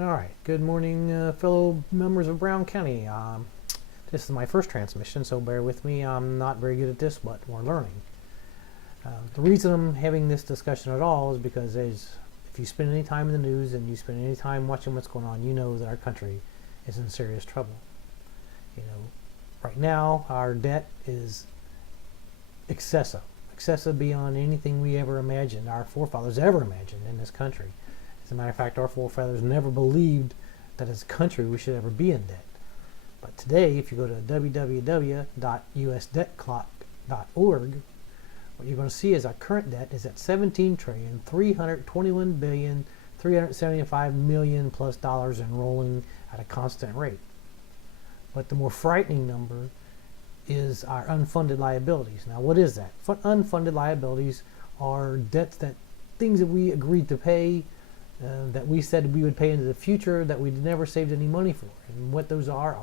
All right, good morning, fellow members of Brown County. This is my first transmission, so bear with me. I'm not very good at this, but we're learning. The reason I'm having this discussion at all is because if you spend any time in the news and you spend any time watching what's going on, you know that our country is in serious trouble. You know, right now our debt is excessive beyond anything we ever imagined, our forefathers ever imagined in this country. As a matter of fact, our forefathers never believed that as a country we should ever be in debt. But today, if you go to www.usdebtclock.org, what you're going to see is our current debt is at $17,321,375 plus dollars and rolling at a constant rate. But the more frightening number is our unfunded liabilities. Now, what is that? Unfunded liabilities are debts things that we agreed to pay, that we said we would pay into the future that we never saved any money for. And what those are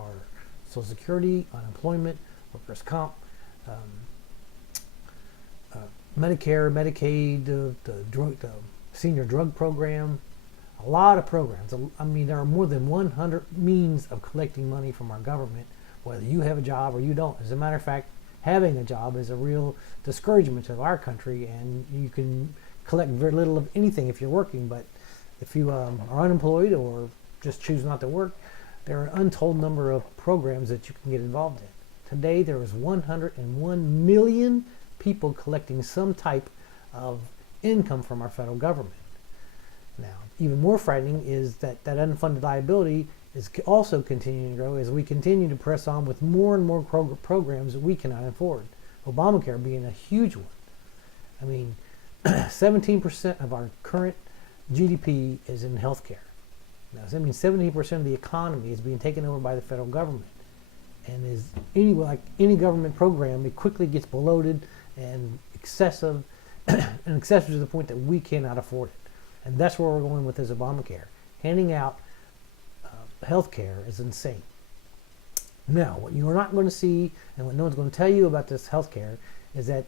Social Security, unemployment, workers' comp, Medicare, Medicaid, the senior drug program, a lot of programs. I mean, there are more than 100 means of collecting money from our government, whether you have a job or you don't. As a matter of fact, having a job is a real discouragement of our country, and you can collect very little of anything if you're working, but if you are unemployed or just choose not to work, there are an untold number of programs that you can get involved in. Today, there is 101 million people collecting some type of income from our federal government. Now, even more frightening is that unfunded liability is also continuing to grow as we continue to press on with more and more programs that we cannot afford. Obamacare being a huge one. I mean, 17% of our current GDP is in healthcare. Now, that means 17% of the economy is being taken over by the federal government. And like any government program, it quickly gets bloated and excessive, and excessive to the point that we cannot afford it. And that's where we're going with this Obamacare. Handing out health care is insane. Now, what you're not going to see, and what no one's going to tell you about this health care, is that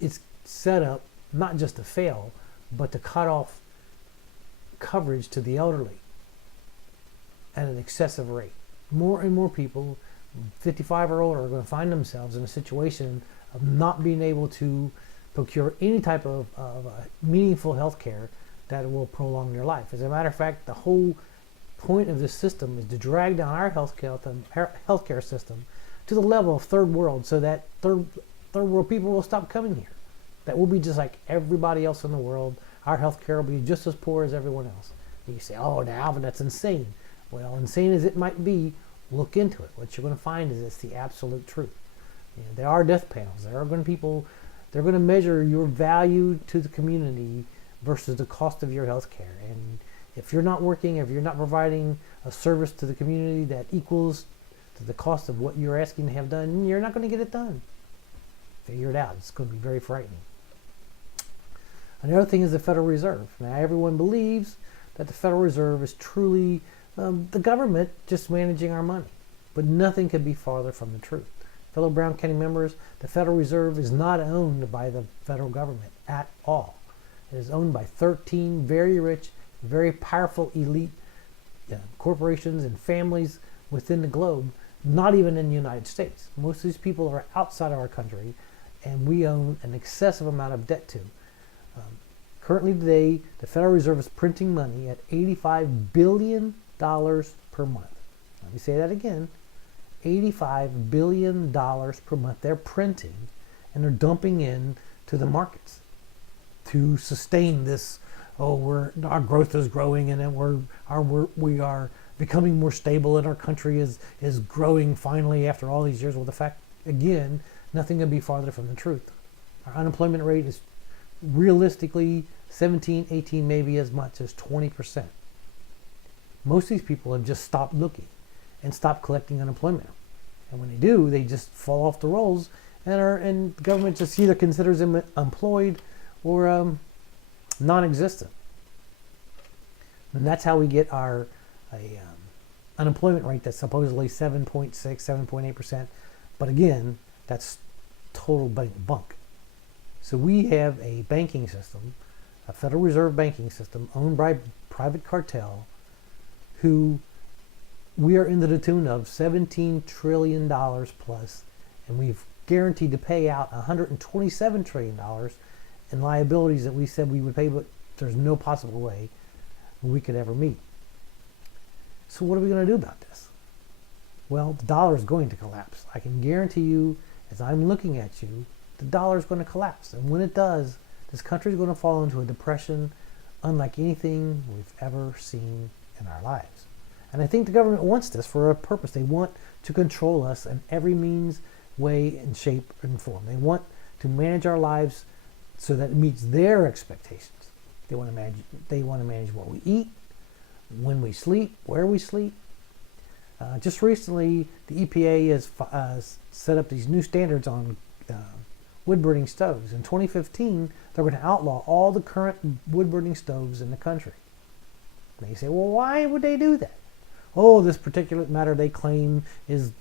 it's set up not just to fail, but to cut off coverage to the elderly at an excessive rate. More and more people, 55 or older, are going to find themselves in a situation of not being able to procure any type of meaningful health care that will prolong their life. As a matter of fact, the whole point of this system is to drag down our healthcare system to the level of third world, so that third world people will stop coming here. That will be just like everybody else in the world. Our healthcare will be just as poor as everyone else. And you say, oh, now, Alvin, that's insane. Well, insane as it might be, look into it. What you're going to find is it's the absolute truth. You know, there are death panels. There are going to people, they're going to measure your value to the community versus the cost of your health care. And if you're not working, if you're not providing a service to the community that equals to the cost of what you're asking to have done, you're not going to get it done. Figure it out. It's going to be very frightening. Another thing is the Federal Reserve. Now, everyone believes that the Federal Reserve is truly the government just managing our money. But nothing could be farther from the truth. Fellow Brown County members, the Federal Reserve is not owned by the federal government at all. It is owned by 13 very rich, very powerful elite corporations and families within the globe, not even in the United States. Most of these people are outside of our country, and we own an excessive amount of debt to. Currently today, the Federal Reserve is printing money at $85 billion per month. Let me say that again. $85 billion per month they're printing, and they're dumping in to the markets to sustain this. Our growth is growing, and then we are becoming more stable, and our country is growing finally after all these years. Well, the fact, again, nothing can be farther from the truth. Our unemployment rate is realistically 17, 18, maybe as much as 20%. Most of these people have just stopped looking and stopped collecting unemployment. And when they do, they just fall off the rolls, and the government just either considers them employed or non-existent. And that's how we get our unemployment rate that's supposedly 7.6, 7.8%. But again, that's total bunk. So we have a banking system, a Federal Reserve banking system owned by private cartel who we are into the tune of $17 trillion plus, and we've guaranteed to pay out $127 trillion in liabilities that we said we would pay, but there's no possible way we could ever meet. So what are we going to do about this? Well, the dollar is going to collapse. I can guarantee you, as I'm looking at you, the dollar is going to collapse. And when it does, this country is going to fall into a depression unlike anything we've ever seen in our lives. And I think the government wants this for a purpose. They want to control us in every means, way, and shape and form. They want to manage our lives so that it meets their expectations. They want to manage what we eat, when we sleep, where we sleep. Just recently, the EPA has set up these new standards on wood-burning stoves. In 2015, they're going to outlaw all the current wood-burning stoves in the country. And they say, well, why would they do that? Oh, this particulate matter they claim is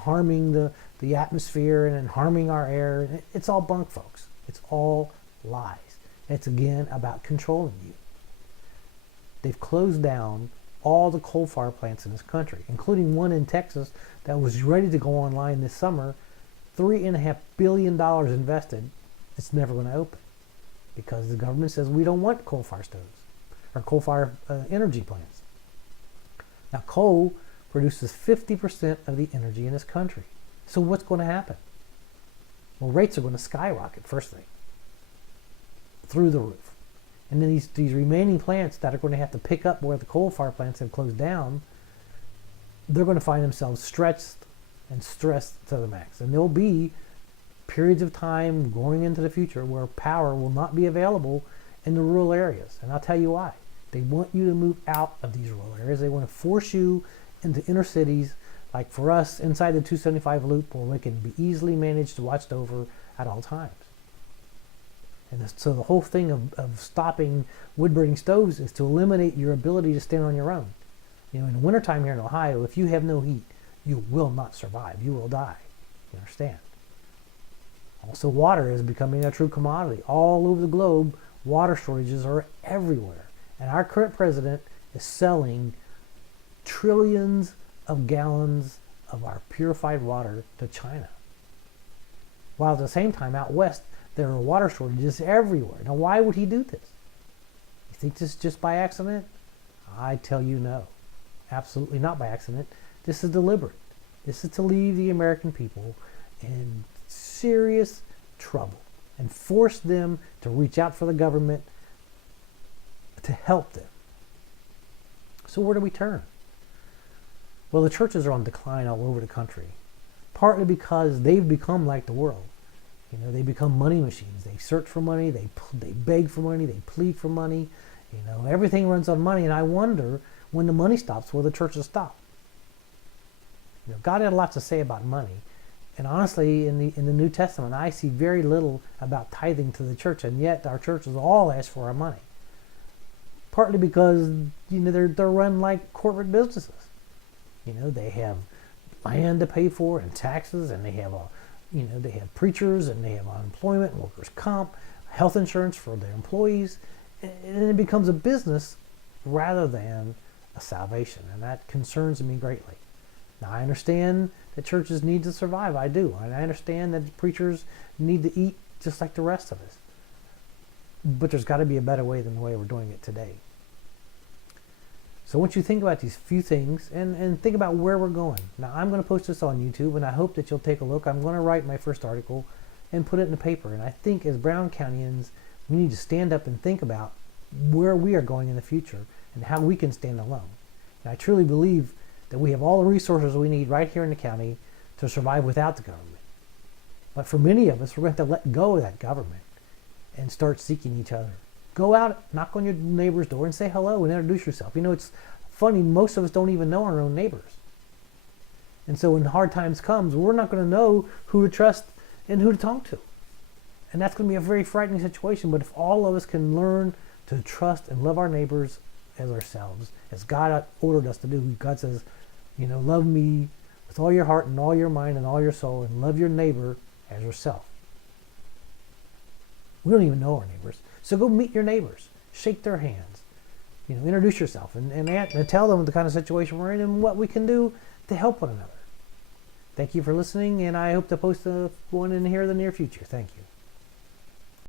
harming the atmosphere and harming our air. It's all bunk, folks. It's all lies. It's, again, about controlling you. They've closed down all the coal-fired plants in this country, including one in Texas that was ready to go online this summer. $3.5 billion invested. It's never going to open because the government says we don't want coal-fired stoves or coal-fired energy plants. Now, coal produces 50% of the energy in this country. So what's going to happen? Well, rates are going to skyrocket, first thing, through the roof. And then these remaining plants that are going to have to pick up where the coal-fired plants have closed down, they're going to find themselves stretched and stressed to the max. And there'll be periods of time going into the future where power will not be available in the rural areas. And I'll tell you why. They want you to move out of these rural areas. They want to force you into inner cities, like for us, inside the 275 loop, where we can be easily managed, watched over at all times. And so the whole thing of stopping wood-burning stoves is to eliminate your ability to stand on your own. You know, in the wintertime here in Ohio, if you have no heat, you will not survive. You will die. You understand? Also, water is becoming a true commodity. All over the globe, water shortages are everywhere. And our current president is selling trillions of gallons of our purified water to China. While at the same time, out west, there are water shortages everywhere. Now, why would he do this? You think this is just by accident? I tell you no. Absolutely not by accident. This is deliberate. This is to leave the American people in serious trouble and force them to reach out for the government to help them. So where do we turn? Well, the churches are on decline all over the country, partly because they've become like the world. You know, they become money machines. They search for money, they beg for money, they plead for money. You know, everything runs on money, and I wonder when the money stops, will the churches stop? You know, God had a lot to say about money, and honestly, in the New Testament, I see very little about tithing to the church, and yet our churches all ask for our money. Partly because, you know, they're run like corporate businesses. You know, they have land to pay for and taxes, and they have they have preachers, and they have unemployment, workers' comp, health insurance for their employees, and it becomes a business rather than a salvation, and that concerns me greatly. Now, I understand that churches need to survive. I do. And I understand that preachers need to eat just like the rest of us. But there's got to be a better way than the way we're doing it today. So once you think about these few things and think about where we're going. Now, I'm going to post this on YouTube, and I hope that you'll take a look. I'm going to write my first article and put it in the paper. And I think as Brown Countyans, we need to stand up and think about where we are going in the future and how we can stand alone. And I truly believe that we have all the resources we need right here in the county to survive without the government. But for many of us, we're going to have to let go of that government and start seeking each other. Go out, knock on your neighbor's door and say hello and introduce yourself. You know, it's funny, most of us don't even know our own neighbors. And so when hard times comes, we're not going to know who to trust and who to talk to. And that's going to be a very frightening situation. But if all of us can learn to trust and love our neighbors as ourselves, as God ordered us to do, God says, you know, love me with all your heart and all your mind and all your soul, and love your neighbor as yourself. We don't even know our neighbors. So go meet your neighbors. Shake their hands. introduce yourself and tell them the kind of situation we're in and what we can do to help one another. Thank you for listening, and I hope to post one in here in the near future. Thank you.